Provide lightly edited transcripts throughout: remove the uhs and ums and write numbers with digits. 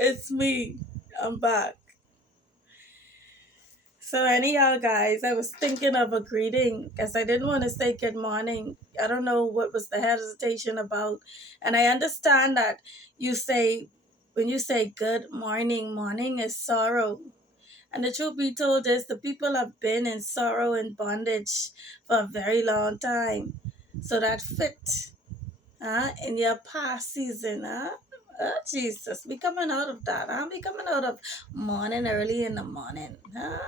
It's me. I'm back. So anyhow, guys, I was thinking of a greeting because I didn't want to say good morning. I don't know what was the hesitation about. And I understand that you say, when you say good morning, morning is sorrow. And the truth be told is the people have been in sorrow and bondage for a very long time. So that fit in your past season, Oh, Jesus, we coming out of that, huh? We coming out of morning early in the morning, huh?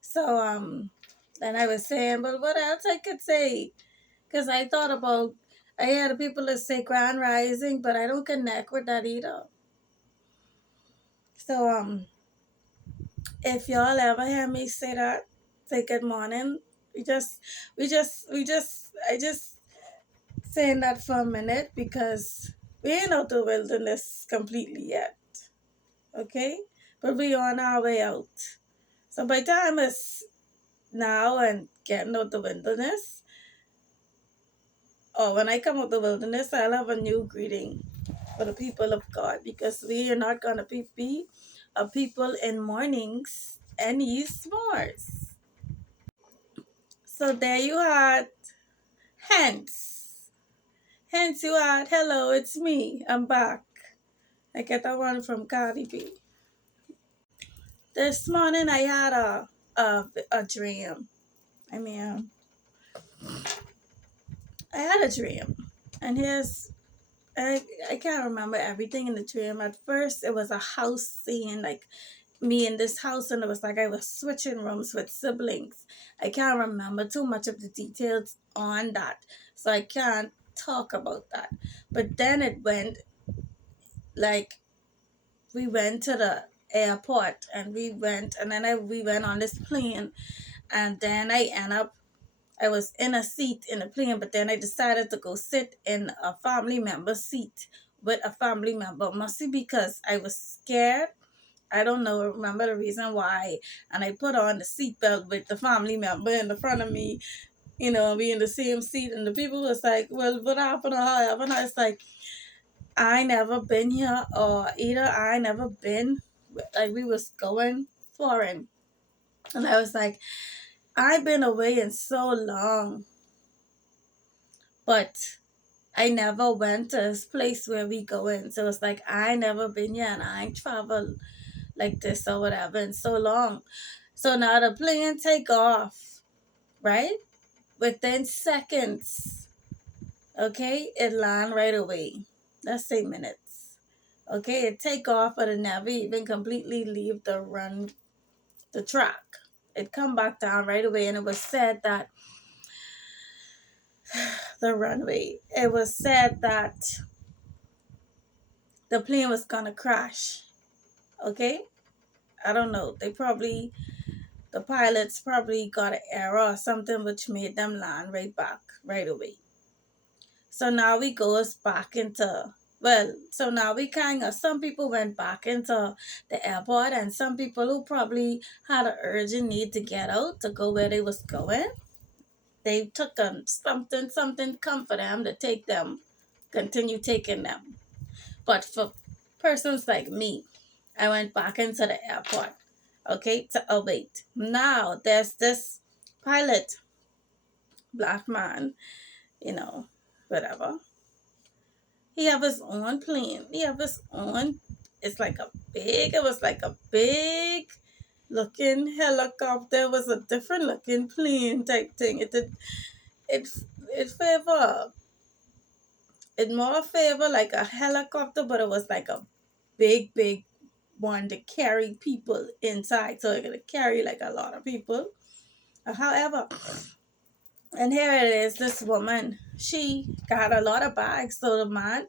So, then I was saying, but what else I could say? Because I thought about, I had people that say grand rising, but I don't connect with that either. So, if y'all ever hear me say that, say good morning, we just, I just saying that for a minute because we ain't out the wilderness completely yet, okay? But we on our way out. So by the time it's now and getting out the wilderness, or when I come out the wilderness, I'll have a new greeting for the people of God because we are not going to be a people in mornings and ye s'mores. So there you had, hence. Hence you had, hello, it's me, I'm back. I get that one from Cardi B. This morning I had a dream. I mean, I had a dream, and I can't remember everything in the dream. At first, it was a house scene, like me in this house, and it was like I was switching rooms with siblings. I can't remember too much of the details on that, so I can't talk about that. But then it went like we went to the airport, and we went on this plane, and then I was in a seat in a plane, but then I decided to go sit in a family member seat with a family member, mostly because I was scared. I don't know, remember the reason why. And I put on the seatbelt with the family member in the front of me, we in the same seat. And the people was like, well, what happened or however? And I was like, I never been here, or either I never been, like we was going foreign. And I was like, I've been away in so long, but I never went to this place where we going. So it's like I never been here and I ain't traveled like this or whatever in so long. So now the plane take off, right? Within seconds, okay? It land right away. Let's say minutes. Okay, it take off, but it never even completely leave the track. It come back down right away, and it was said that the runway. It was said that the plane was gonna crash. Okay, I don't know. The pilots probably got an error or something which made them land right back right away. So now we goes back into, so now we kind of, some people went back into the airport, and some people who probably had an urgent need to get out to go where they was going, they took something come for them to take them, continue taking them. But for persons like me, I went back into the airport, okay, to await. Now there's this pilot, black man, you know, whatever. He have his own plane. He have his own. It was like a big looking helicopter. It was a different looking plane type thing. It it favor it more favor like a helicopter, but it was like a big one to carry people inside. So it could carry like a lot of people. However, and here it is, this woman, she got a lot of bags. So the man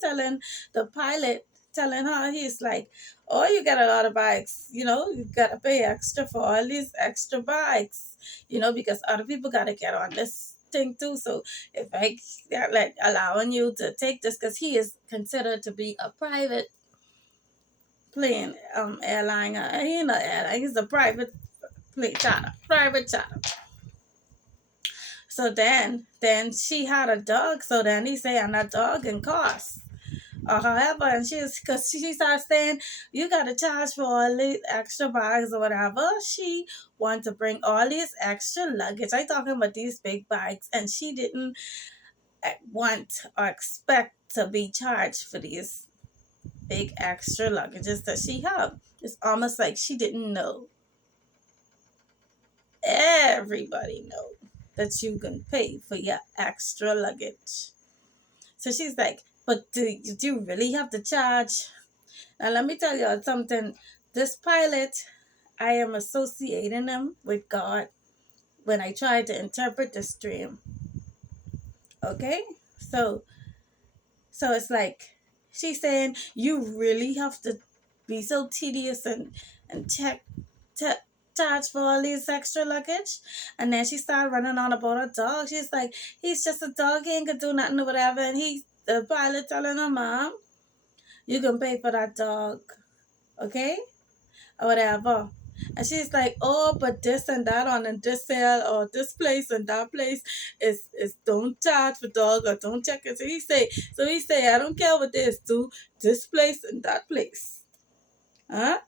the pilot, telling her, he's like, oh, you got a lot of bags. You got to pay extra for all these extra bags, because other people got to get on this thing too. So if I like allowing you to take this, because he is considered to be a private plane airline. Airline. He's a private plane charter, private charter. So then she had a dog. So then he say, and that dog can cost. or however, and because she starts saying, you gotta charge for all these extra bags or whatever. She wanted to bring all these extra luggage. I talking about these big bags, and she didn't want or expect to be charged for these big extra luggages that she had. It's almost like she didn't know. Everybody know that you can pay for your extra luggage. So she's like, but do you really have to charge? Now let me tell you something. This pilot, I am associating him with God when I try to interpret this dream. Okay? So it's like she's saying you really have to be so tedious and charge for all these extra luggage. And then she started running on about her dog. She's like, he's just a dog, he ain't gonna do nothing or whatever. And the pilot telling her, Mom, you can pay for that dog, okay? Or whatever. And she's like, oh, but this and that on and this sale or this place and that place is don't charge for dog or don't check it. So he say, I don't care what this do, this place and that place. Huh?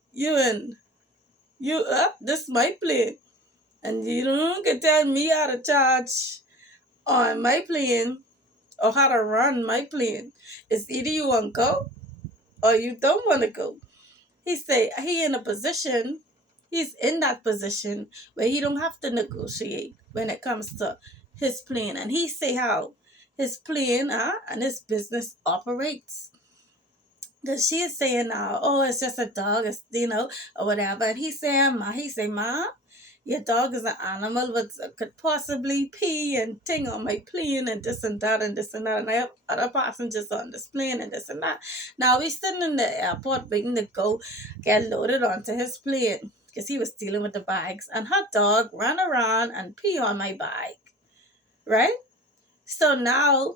This my plane. And you don't can tell me how to charge on my plane or how to run my plane. It's either you want to go or you don't want to go. He say he's in that position where he don't have to negotiate when it comes to his plane. And he say how his plane and his business operates. Because she is saying now, oh, it's just a dog, it's, or whatever. And he's saying, Ma, your dog is an animal that could possibly pee and ting on my plane and this and that and this and that. And I have other passengers on this plane and this and that. Now we're sitting in the airport waiting to go get loaded onto his plane because he was dealing with the bags. And her dog ran around and pee on my bag. Right? So now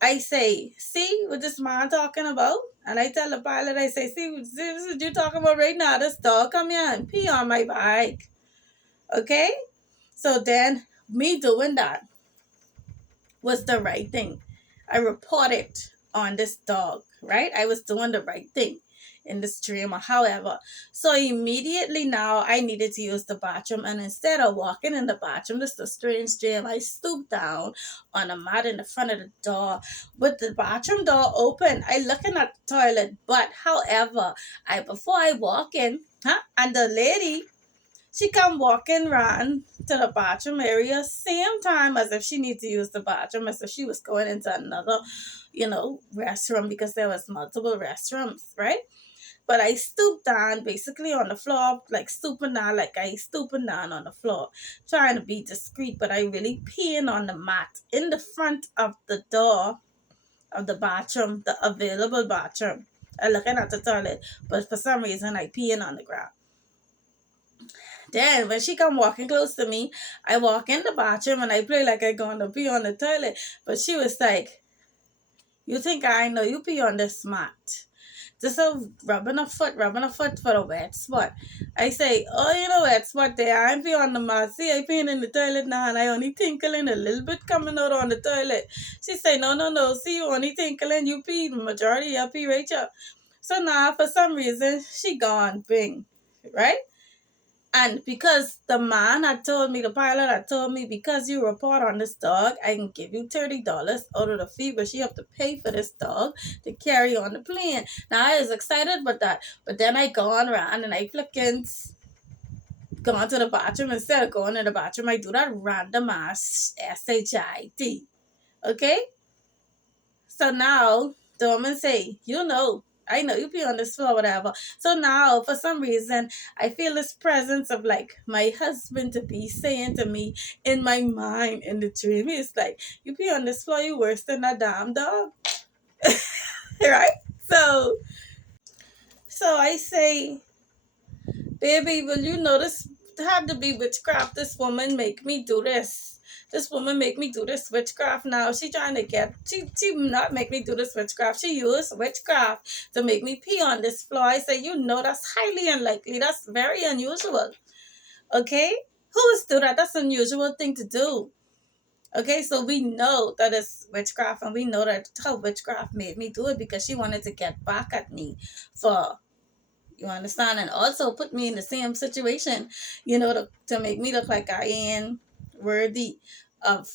I say, see what this man talking about? And I tell the pilot, I say, see what you talking about right now? This dog come here and pee on my bike. Okay? So then me doing that was the right thing. I reported on this dog, right? I was doing the right thing in this dream or however. So immediately now I needed to use the bathroom, and instead of walking in the bathroom, this is a strange dream, I stooped down on a mat in the front of the door with the bathroom door open. I looking at the toilet, but however, before I walk in, and the lady, she come walking around to the bathroom area same time as if she needs to use the bathroom, as if she was going into another, restroom, because there was multiple restrooms, right? But I stooped down basically on the floor, like stooping down on the floor, trying to be discreet, but I really peeing on the mat in the front of the door of the bathroom, the available bathroom. I looking at the toilet, but for some reason I peeing on the ground. Then when she come walking close to me, I walk in the bathroom and I play like I going to pee on the toilet. But she was like, you think I know you pee on this mat? Just rubbing a foot for the wet spot. I say, oh, wet spot there. I ain't pee on the mat. See, I peeing in the toilet now and I only tinkling a little bit coming out on the toilet. She say, no. See, you only tinkling. You pee. The majority of you pee right here. So now, for some reason, she gone, bing. Right? And because the pilot had told me, because you report on this dog, I can give you $30 out of the fee, but she have to pay for this dog to carry on the plane. Now, I was excited about that. But then I go on around and I flickins gone to the bathroom. Instead of going to the bathroom, I do that random ass SHIT. Okay? So now, the woman say, I know you pee on this floor, whatever. So now, for some reason, I feel this presence of like my husband to be saying to me in my mind in the dream. He's like, you pee on this floor, you worse than a damn dog. Right? So I say, baby, will you notice had to be witchcraft? This woman make me do this. This woman make me do this witchcraft now. She not make me do this witchcraft. She used witchcraft to make me pee on this floor. I say, that's highly unlikely. That's very unusual. Okay? Who would do that? That's an unusual thing to do. Okay, so we know that it's witchcraft, and we know that how witchcraft made me do it because she wanted to get back at me for, you understand, and also put me in the same situation, to make me look like I ain't worthy of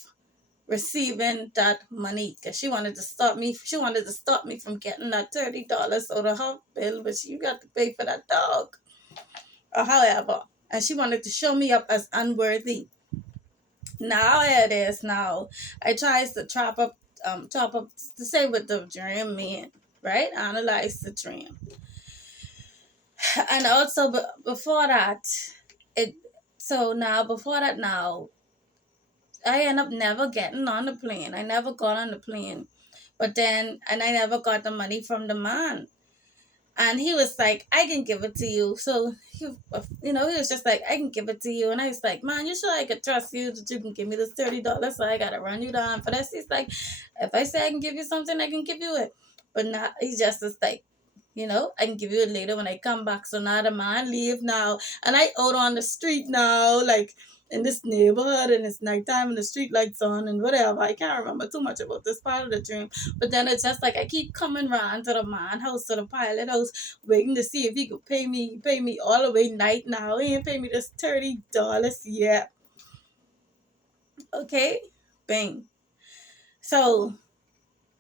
receiving that money, because she wanted to stop me from getting that $30 out of her bill, which you got to pay for that dog, or however, and she wanted to show me up as unworthy. Now it is now. I tries to chop up to say with the dream man, right? Analyze the dream. And also before that, it so now before that now, I end up never getting on the plane. I never got on the plane. But then, and I never got the money from the man. And he was like, I can give it to you. So, he was just like, I can give it to you. And I was like, man, you sure I could trust you that you can give me this $30? So I got to run you down for this. He's like, if I say I can give you something, I can give you it. But now he's just like, I can give you it later when I come back. So now the man leave now. And I out on the street now, like in this neighborhood, and it's nighttime and the street lights on and whatever. I can't remember too much about this part of the dream. But then it's just like I keep coming round to the man house, to the pilot house, waiting to see if he could pay me all the way night now. He ain't pay me this $30 yet. Okay? Bang. So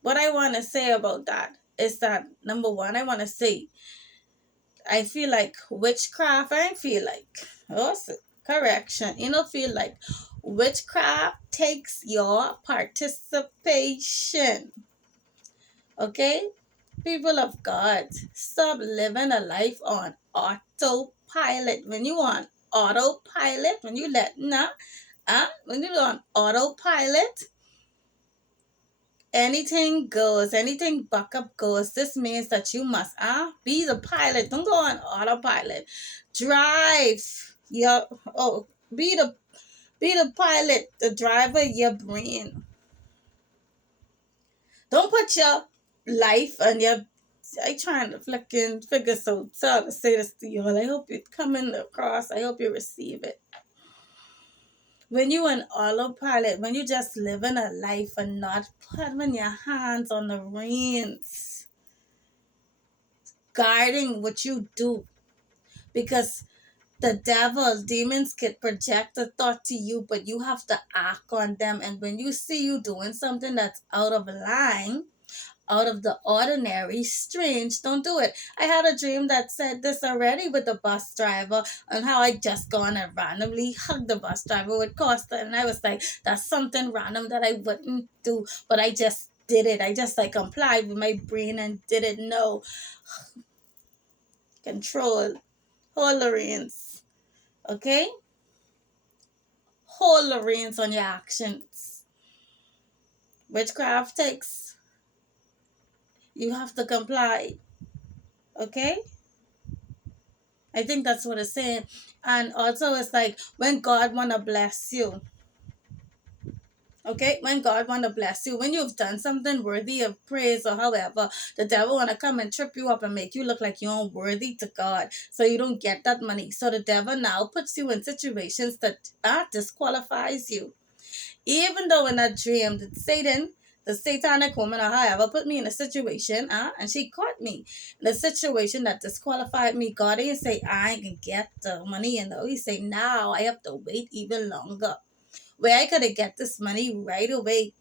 what I want to say about that is that, number one, I want to say I feel like witchcraft. I feel like, correction. Feel like witchcraft takes your participation. Okay? People of God, stop living a life on autopilot. When you on autopilot, when you when you're on autopilot, anything goes, anything backup goes. This means that you must be the pilot. Don't go on autopilot. Drive your be the pilot, the driver, your brain. Don't put your life and your I trying to figure so to say this to you, and I hope it's coming across. I hope you receive it. When you on autopilot, when you just living a life and not putting your hands on the reins, guarding what you do, because the devil, demons can project a thought to you, but you have to act on them. And when you see you doing something that's out of line, out of the ordinary, strange, don't do it. I had a dream that said this already with the bus driver, and how I just gone and randomly hugged the bus driver with Costa, and I was like, that's something random that I wouldn't do, but I just did it. I just like complied with my brain and didn't know. Control. Hold the reins. Okay? Hold the reins on your actions. Witchcraft takes. You have to comply. Okay? I think that's what it's saying. And also it's like when God wanna bless you. Okay, when God wanna bless you, when you've done something worthy of praise or however, the devil wanna come and trip you up and make you look like you're unworthy to God, so you don't get that money. So the devil now puts you in situations that disqualifies you. Even though in that dream, the satanic woman or however put me in a situation, and she caught me in a situation that disqualified me. God didn't say I can get the money, and He say now I have to wait even longer. Where I could have get this money right away.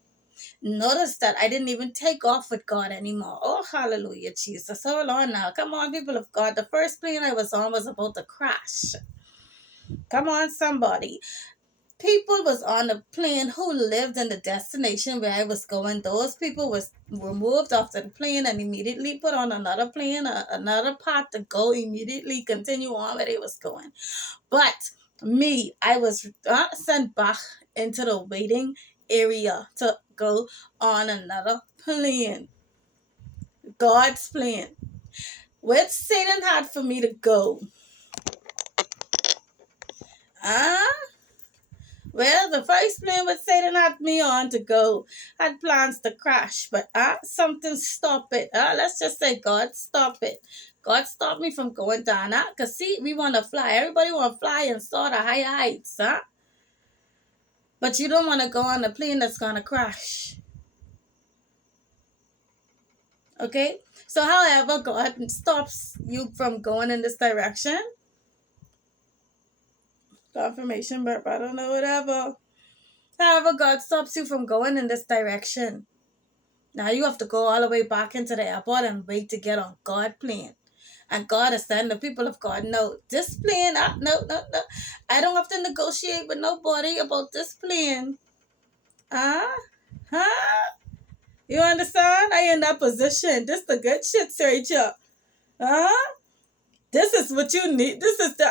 Notice that I didn't even take off with God anymore. Oh, hallelujah, Jesus. Hold on now. Come on, people of God. The first plane I was on was about to crash. Come on, somebody. People was on the plane who lived in the destination where I was going. Those people was removed off the plane and immediately put on another plane, another part to go immediately continue on where they was going. But me, I was sent back into the waiting area to go on another plane. God's plane. Where Satan had for me to go. Well, the first plane with Satan had me on to go had plans to crash, but something stopped it. Let's just say God stop it. God stopped me from going down. Because see, we want to fly. Everybody want to fly and soar to higher heights. But you don't want to go on a plane that's going to crash. Okay? So however God stops you from going in this direction, confirmation burp, I don't know, whatever. However God stops you from going in this direction, now you have to go all the way back into the airport and wait to get on God's plane. And God is saying the people of God, no, this plane, no. I don't have to negotiate with nobody about this plane. Huh? You understand? I in that position. This the good shit, Rachel. Huh? This is what you need. This is the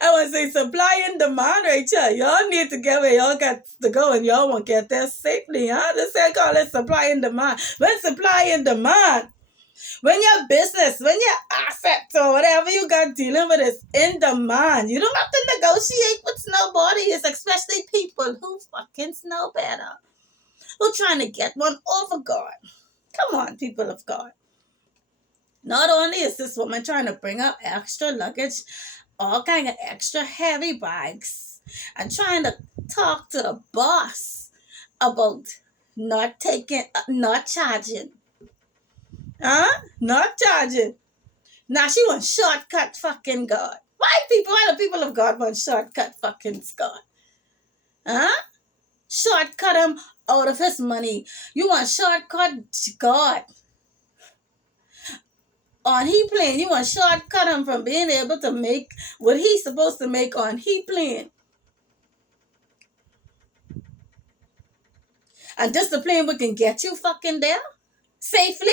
I want to say supply and demand, Rachel. Y'all need to get where y'all got to go, and y'all won't get there safely, huh? This I call it supply and demand. When supply and demand, when your business, when your assets or whatever you got dealing with is in demand, you don't have to negotiate with nobody. It's especially people who fucking know better, who trying to get one over God. Come on, people of God. Not only is this woman trying to bring up extra luggage, all kind of extra heavy bags, and trying to talk to the boss about not charging. Not charging. Now she wants shortcut fucking God. Why the people of God want shortcut fucking God? Shortcut him out of his money. You want shortcut God. On he plane, you want shortcut him from being able to make what he's supposed to make on he plane. And this the plane we can get you fucking there safely.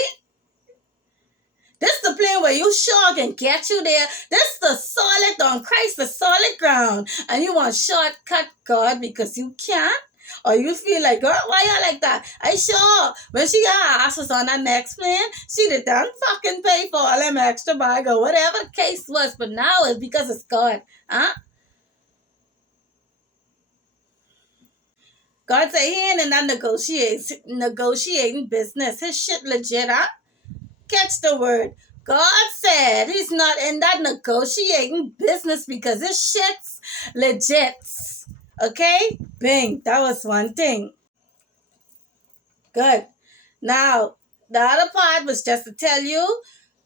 This the plane where you sure can get you there. This the solid on Christ, the solid ground. And you want shortcut God because you can't? Or you feel like, girl, why you like that? I sure, when she got her asses on that next plane, she did done fucking pay for all them extra bag or whatever the case was. But now it's because it's God. God say he ain't in that negotiating business. His shit legit, Catch the word. God said he's not in that negotiating business because his shit's legit. Okay? Bing. That was one thing. Good. Now, the other part was just to tell you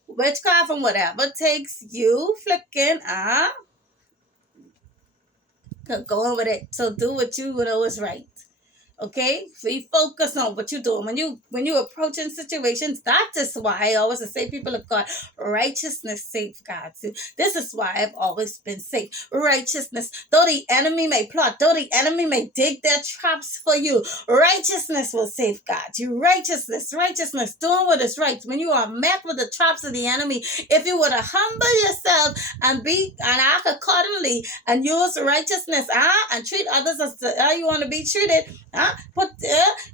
witchcraft and whatever takes you flicking, going with it. So do what you know is right. Okay, so you focus on what you're doing. When you approaching situations, that is why I always say, people of God, righteousness safeguards you. This is why I've always been safe. Righteousness, though the enemy may plot, though the enemy may dig their traps for you, righteousness will safeguard you. Righteousness, doing what is right. When you are met with the traps of the enemy, if you were to humble yourself and act accordingly and use righteousness, and treat others as you want to be treated,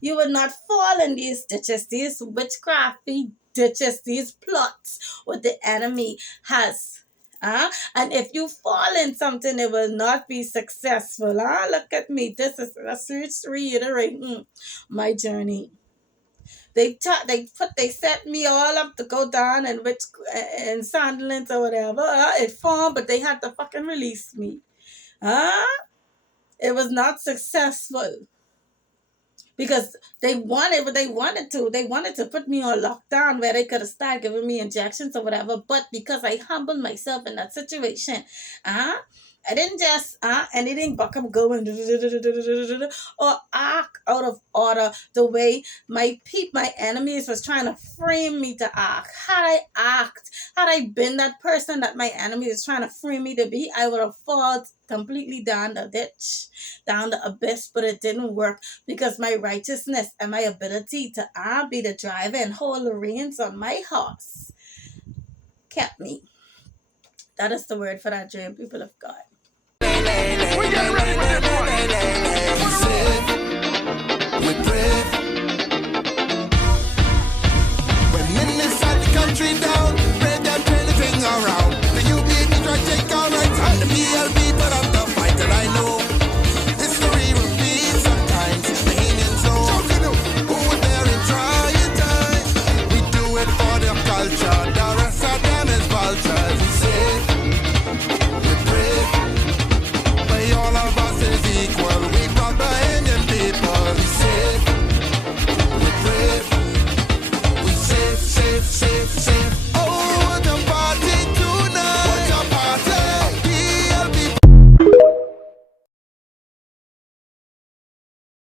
you will not fall in these ditches, these witchcrafty ditches, these plots what the enemy has. And if you fall in something, it will not be successful. Look at me. Let's reiterate my journey. They set me all up to go down and sandalings or whatever. It formed, but they had to fucking release me. It was not successful. Because they wanted what they wanted to. They wanted to put me on lockdown where they could have started giving me injections or whatever. But because I humbled myself in that situation, I didn't just anything but come going or act out of order the way my enemies was trying to frame me to act. Had I been that person that my enemy is trying to frame me to be, I would have fallen completely down the ditch, down the abyss, but it didn't work because my righteousness and my ability to be the driver and hold the reins on my horse kept me. That is the word for that dream, people of God. We get ready for this one. We pray. When men inside the country down, pray them turn the thing around. The UBP try to take our rights, and the PLP put up the fight that I know. History repeats sometimes. The Indian soul, who were there in trying times. We do it for the culture. The rest of them is vultures. We say, we pray. All of us is equal. safe, safe, safe.